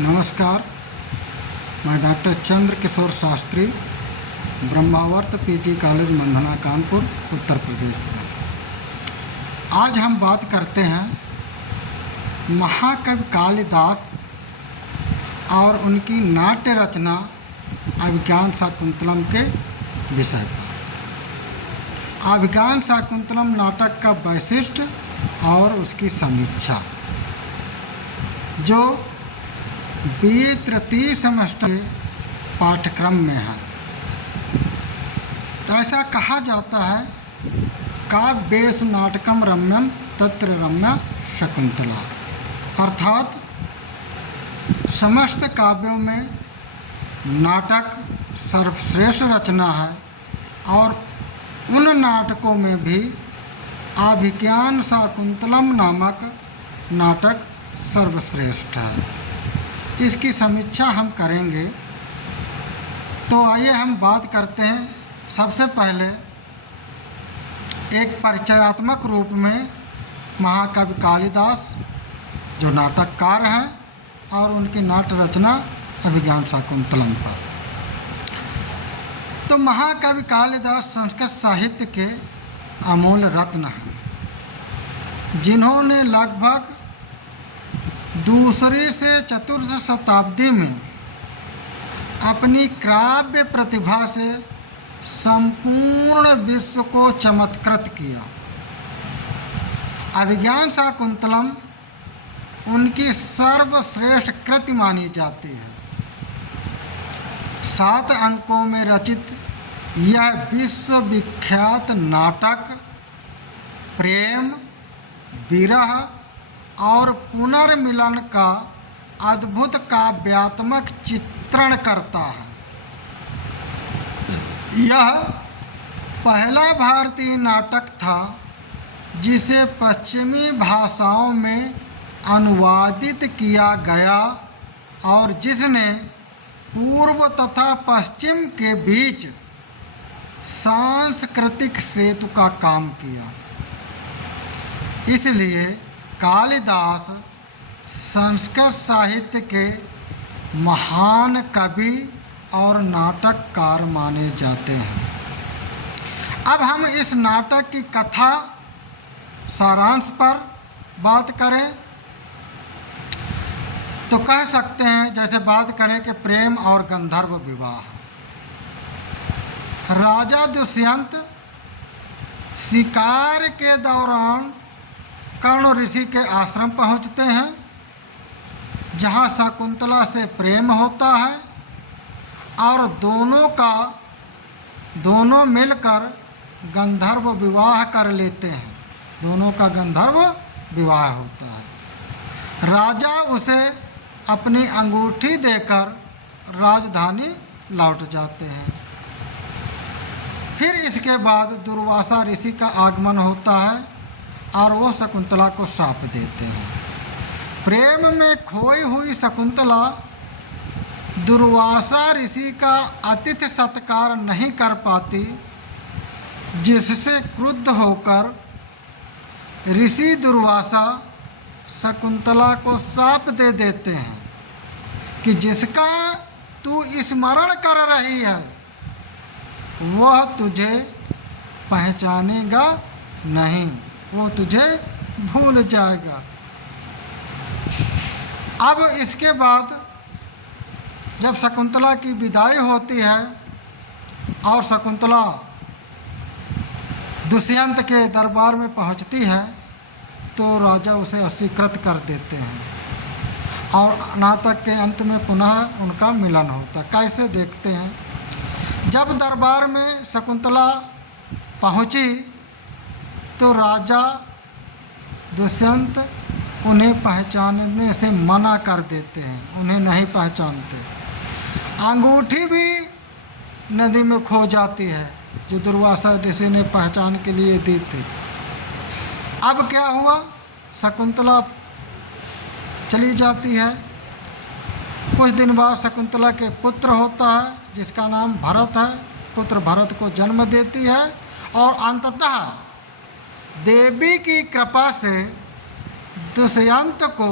नमस्कार, मैं डॉक्टर चंद्र किशोर Shastri, Brahmavarta PG college Mandhana Kanpur Uttar Pradesh से। आज हम बात करते हैं महाकवि कालिदास और उनकी नाट्य रचना अभिज्ञान शाकुंतलम के विषय पर। अभिज्ञान शाकुंतलम नाटक का वैशिष्ट्य और उसकी समीक्षा, जो BA तृतीय सेमेस्टर पाठ्यक्रम में है। तो ऐसा कहा जाता है, काव्येषु नाटकम रम्यम तत्र रम्या शकुंतला, अर्थात समस्त काव्यों में नाटक सर्वश्रेष्ठ रचना है और उन नाटकों में भी अभिज्ञान शाकुंतलम नामक नाटक सर्वश्रेष्ठ है। इसकी समीक्षा हम करेंगे। तो आइए हम बात करते हैं सबसे पहले एक परिचयात्मक रूप में महाकवि कालिदास जो नाटककार हैं और उनकी नाट्य रचना अभिज्ञान शाकुंतलम पर। तो महाकवि कालिदास संस्कृत साहित्य के अमूल्य रत्न हैं, जिन्होंने लगभग दूसरी से चतुर्थ शताब्दी में अपनी काव्य प्रतिभा से संपूर्ण विश्व को चमत्कृत किया। अभिज्ञान शाकुंतलम उनकी सर्वश्रेष्ठ कृति मानी जाती है। 7 अंकों में रचित यह विश्वविख्यात नाटक प्रेम, विरह और पुनर्मिलन का अद्भुत काव्यात्मक चित्रण करता है। यह पहला भारतीय नाटक था जिसे पश्चिमी भाषाओं में अनुवादित किया गया और जिसने पूर्व तथा पश्चिम के बीच सांस्कृतिक सेतु का काम किया। इसलिए कालिदास संस्कृत साहित्य के महान कवि और नाटककार माने जाते हैं। अब हम इस नाटक की कथा सारांश पर बात करें तो कह सकते हैं, जैसे बात करें कि प्रेम और गंधर्व विवाह। राजा दुष्यंत शिकार के दौरान कर्ण ऋषि के आश्रम पहुंचते हैं, जहां शकुंतला से प्रेम होता है और दोनों मिलकर गंधर्व विवाह कर लेते हैं। दोनों का गंधर्व विवाह होता है। राजा उसे अपनी अंगूठी देकर राजधानी लौट जाते हैं। फिर इसके बाद दुर्वासा ऋषि का आगमन होता है और वो शकुंतला को शाप देते हैं। प्रेम में खोई हुई शकुंतला दुर्वासा ऋषि का आतिथ्य सत्कार नहीं कर पाती, जिससे क्रुद्ध होकर ऋषि दुर्वासा शकुंतला को शाप दे देते हैं कि जिसका तू स्मरण कर रही है वह तुझे पहचानेगा नहीं, वो तुझे भूल जाएगा। अब इसके बाद जब शकुंतला की विदाई होती है और शकुंतला दुष्यंत के दरबार में पहुंचती है तो राजा उसे अस्वीकृत कर देते हैं और नाटक के अंत में पुनः उनका मिलन होता है। कैसे देखते हैं, जब दरबार में शकुंतला पहुंची तो राजा दुष्यंत उन्हें पहचानने से मना कर देते हैं, उन्हें नहीं पहचानते। अंगूठी भी नदी में खो जाती है जो दुर्वासा ऋषि ने पहचान के लिए दी थी। अब क्या हुआ, शकुंतला चली जाती है। कुछ दिन बाद शकुंतला के पुत्र होता है जिसका नाम भरत है। पुत्र भरत को जन्म देती है और अंततः देवी की कृपा से दुष्यंत को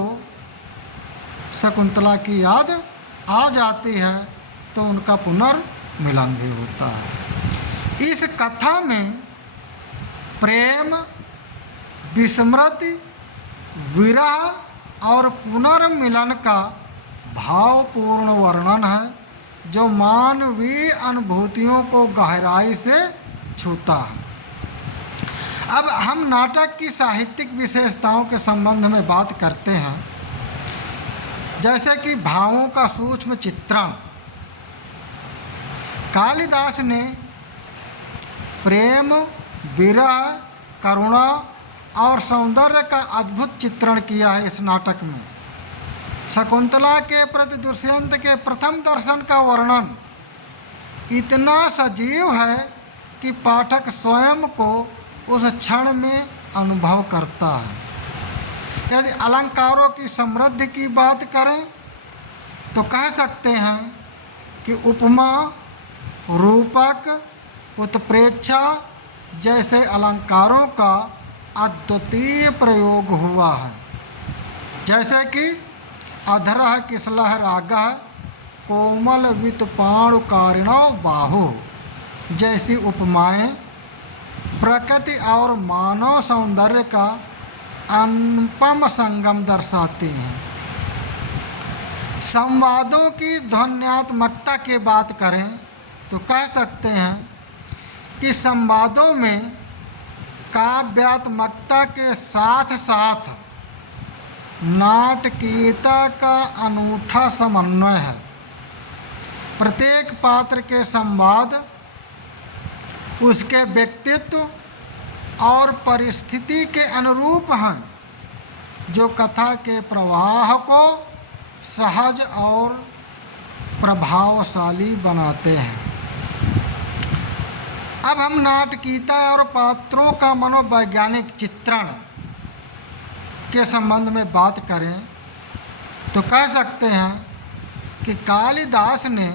शकुंतला की याद आ जाती है तो उनका पुनर्मिलन भी होता है। इस कथा में प्रेम, विस्मृति, विरह और पुनर्मिलन का भावपूर्ण वर्णन है जो मानवीय अनुभूतियों को गहराई से छूता है। अब हम नाटक की साहित्यिक विशेषताओं के संबंध में बात करते हैं, जैसे कि भावों का सूक्ष्म चित्रण। कालिदास ने प्रेम, विरह, करुणा और सौंदर्य का अद्भुत चित्रण किया है इस नाटक में। शकुंतला के प्रति दुष्यंत के प्रथम दर्शन का वर्णन इतना सजीव है कि पाठक स्वयं को उस क्षण में अनुभव करता है। यदि अलंकारों की समृद्धि की बात करें तो कह सकते हैं कि उपमा, रूपक, उत्प्रेक्षा जैसे अलंकारों का अद्वितीय प्रयोग हुआ है। जैसे कि अधरः किसलः रागः कोमल वितपाणुकारिणो बाहु जैसी उपमाएं प्रकृति और मानव सौंदर्य का अनुपम संगम दर्शाती हैं। संवादों की ध्वन्यात्मकता की बात करें तो कह सकते हैं कि संवादों में काव्यात्मकता के साथ साथ नाटकीयता का अनूठा समन्वय है। प्रत्येक पात्र के संवाद उसके व्यक्तित्व और परिस्थिति के अनुरूप हैं, जो कथा के प्रवाह को सहज और प्रभावशाली बनाते हैं। अब हम नाटकीयता और पात्रों का मनोवैज्ञानिक चित्रण के संबंध में बात करें तो कह सकते हैं कि कालिदास ने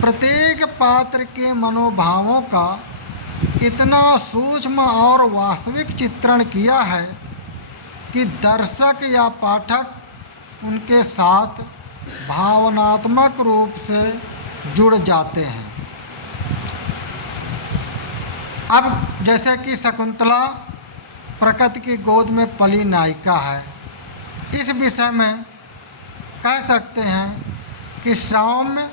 प्रत्येक पात्र के मनोभावों का इतना सूक्ष्म और वास्तविक चित्रण किया है कि दर्शक या पाठक उनके साथ भावनात्मक रूप से जुड़ जाते हैं। अब जैसे कि शकुंतला प्रकृति की गोद में पली नायिका है, इस विषय में कह सकते हैं कि सौम्य,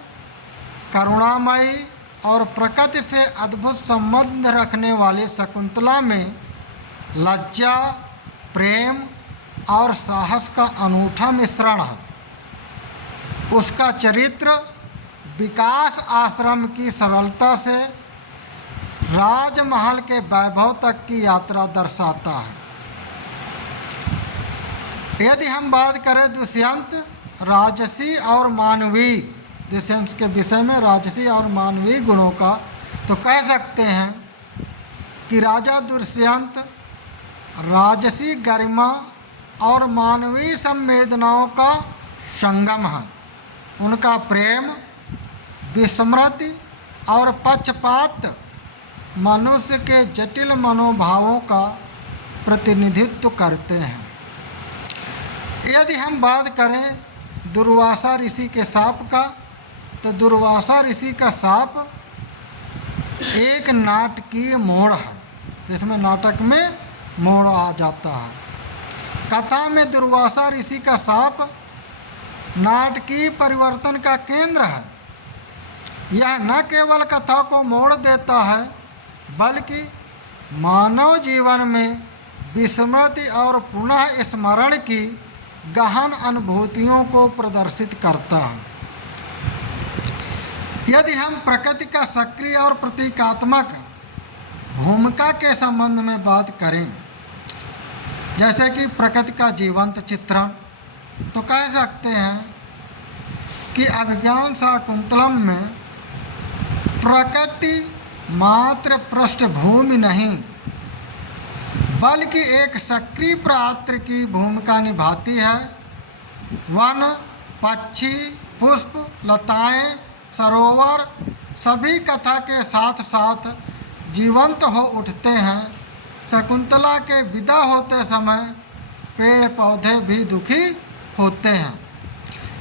करुणामयी और प्रकृति से अद्भुत संबंध रखने वाली शकुंतला में लज्जा, प्रेम और साहस का अनूठा मिश्रण है। उसका चरित्र विकास आश्रम की सरलता से राजमहल के वैभव तक की यात्रा दर्शाता है। यदि हम बात करें दुष्यंत, राजसी और मानवीय, दुष्यंत के विषय में राजसी और मानवीय गुणों का, तो कह सकते हैं कि राजा दुष्यंत राजसी गरिमा और मानवीय संवेदनाओं का संगम है। उनका प्रेम, विस्मृति और पक्षपात मनुष्य के जटिल मनोभावों का प्रतिनिधित्व करते हैं। यदि हम बात करें दुर्वासा ऋषि के शाप का, तो दुर्वासा ऋषि का शाप एक नाटकीय मोड़ है, जिसमें नाटक में मोड़ आ जाता है। कथा में दुर्वासा ऋषि का शाप नाटकीय परिवर्तन का केंद्र है। यह न केवल कथा को मोड़ देता है, बल्कि मानव जीवन में विस्मृति और पुनः स्मरण की गहन अनुभूतियों को प्रदर्शित करता है। यदि हम प्रकृति का सक्रिय और प्रतीकात्मक भूमिका के संबंध में बात करें, जैसे कि प्रकृति का जीवंत चित्रण, तो कह सकते हैं कि अभिज्ञान शाकुंतलम में प्रकृति मात्र पृष्ठभूमि नहीं, बल्कि एक सक्रिय पात्र की भूमिका निभाती है। वन, पक्षी, पुष्प, लताएं, सरोवर सभी कथा के साथ साथ जीवंत हो उठते हैं। शकुंतला के विदा होते समय पेड़ पौधे भी दुखी होते हैं।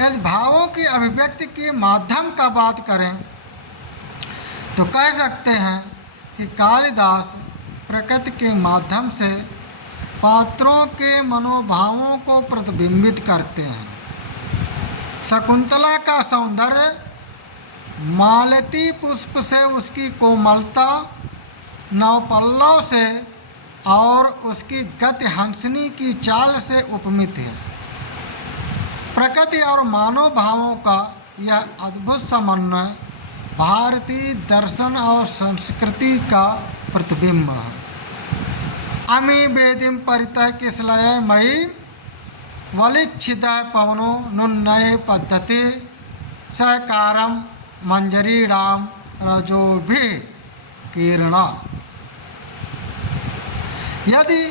यदि भावों की अभिव्यक्ति के माध्यम का बात करें तो कह सकते हैं कि कालिदास प्रकृति के माध्यम से पात्रों के मनोभावों को प्रतिबिंबित करते हैं। शकुंतला का सौंदर्य मालती पुष्प से उसकी कोमलता, नवपल्लव से और उसकी गति हंसनी की चाल से उपमित है। प्रकृति और मानव भावों का यह अद्भुत समन्वय भारतीय दर्शन और संस्कृति का प्रतिबिंब है। अमी वेदिम परितः किसलय मयि वलिच्छिद पवनो नुन्नय पद्धति सहकारम मंजरीणाम रजोभि किरणा। यदि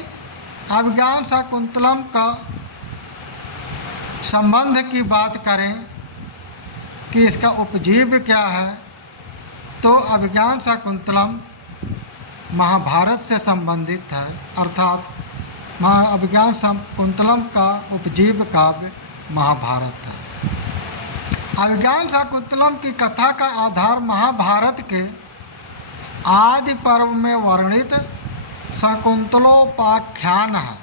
अभिज्ञान शाकुंतलम का संबंध की बात करें कि इसका उपजीव्य क्या है, तो अभिज्ञान शाकुंतलम महाभारत से संबंधित है, अर्थात अभिज्ञान शाकुंतलम का उपजीव्य काव्य महाभारत है। अभिज्ञान शाकुंतलम की कथा का आधार महाभारत के आदि पर्व में वर्णित शाकुंतलोपाख्यान है,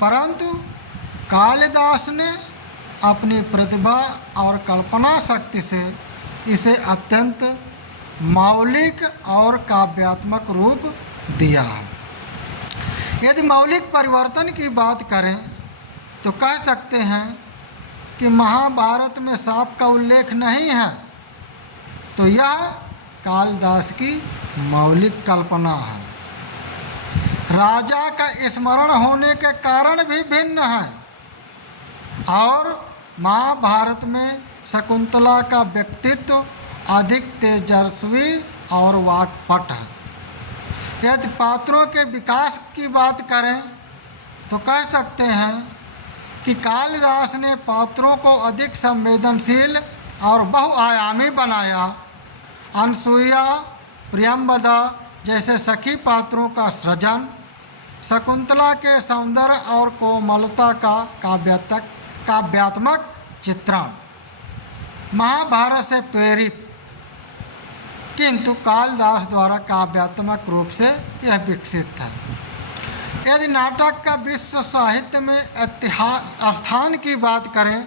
परंतु कालिदास ने अपनी प्रतिभा और कल्पना शक्ति से इसे अत्यंत मौलिक और काव्यात्मक रूप दिया है। यदि मौलिक परिवर्तन की बात करें तो कह सकते हैं कि महाभारत में सांप का उल्लेख नहीं है, तो यह कालिदास की मौलिक कल्पना है। राजा का स्मरण होने के कारण भी भिन्न है और महाभारत में शकुंतला का व्यक्तित्व अधिक तेजस्वी और वाक्पट है। यदि पात्रों के विकास की बात करें तो कह सकते हैं कि कालिदास ने पात्रों को अधिक संवेदनशील और बहुआयामी बनाया। अनसुईया, प्रियंवदा जैसे सखी पात्रों का सृजन, शकुंतला के सौंदर्य और कोमलता का काव्यात्मक चित्रण महाभारत से प्रेरित, किंतु कालिदास द्वारा काव्यात्मक रूप से यह विकसित है। यदि नाटक का विश्व साहित्य में स्थान की बात करें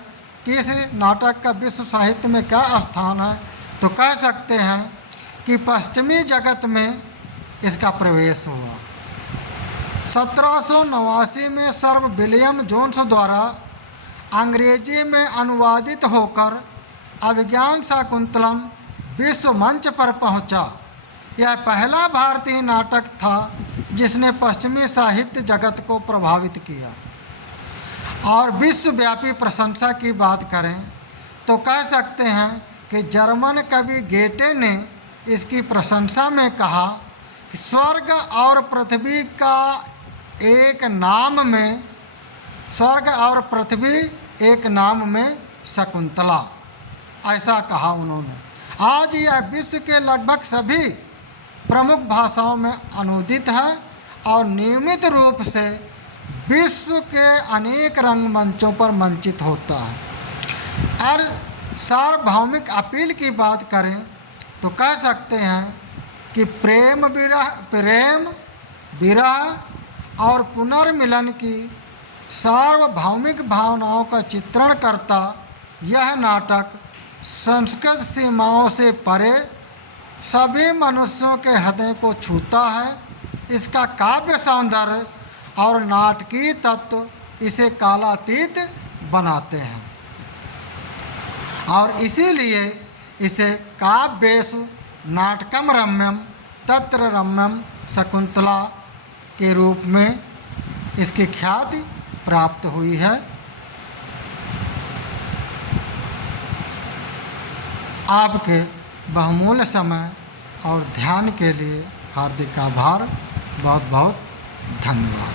कि इस नाटक का विश्व साहित्य में क्या स्थान है, तो कह सकते हैं कि पश्चिमी जगत में इसका प्रवेश हुआ। 1789 में सर विलियम जोन्स द्वारा अंग्रेजी में अनुवादित होकर अभिज्ञान शाकुंतलम विश्व मंच पर पहुंचा। यह पहला भारतीय नाटक था जिसने पश्चिमी साहित्य जगत को प्रभावित किया। और विश्वव्यापी प्रशंसा की बात करें तो कह सकते हैं कि जर्मन कवि गेटे ने इसकी प्रशंसा में कहा कि स्वर्ग और पृथ्वी का एक नाम में, स्वर्ग और पृथ्वी एक नाम में शकुंतला, ऐसा कहा उन्होंने। आज यह विश्व के लगभग सभी प्रमुख भाषाओं में अनुदित है और नियमित रूप से विश्व के अनेक रंगमंचों पर मंचित होता है। और सार्वभौमिक अपील की बात करें तो कह सकते हैं कि प्रेम विरह और पुनर्मिलन की सार्वभौमिक भावनाओं का चित्रण करता यह नाटक संस्कृत सीमाओं से परे सभी मनुष्यों के हृदय को छूता है। इसका काव्य सौंदर्य और नाटकीय तत्व इसे कालातीत बनाते हैं और इसीलिए इसे काव्येषु नाटकम रम्यम तत्र रम्यम शकुंतला के रूप में इसकी ख्याति प्राप्त हुई है। आपके बहुमूल्य समय और ध्यान के लिए हार्दिक आभार। बहुत बहुत धन्यवाद।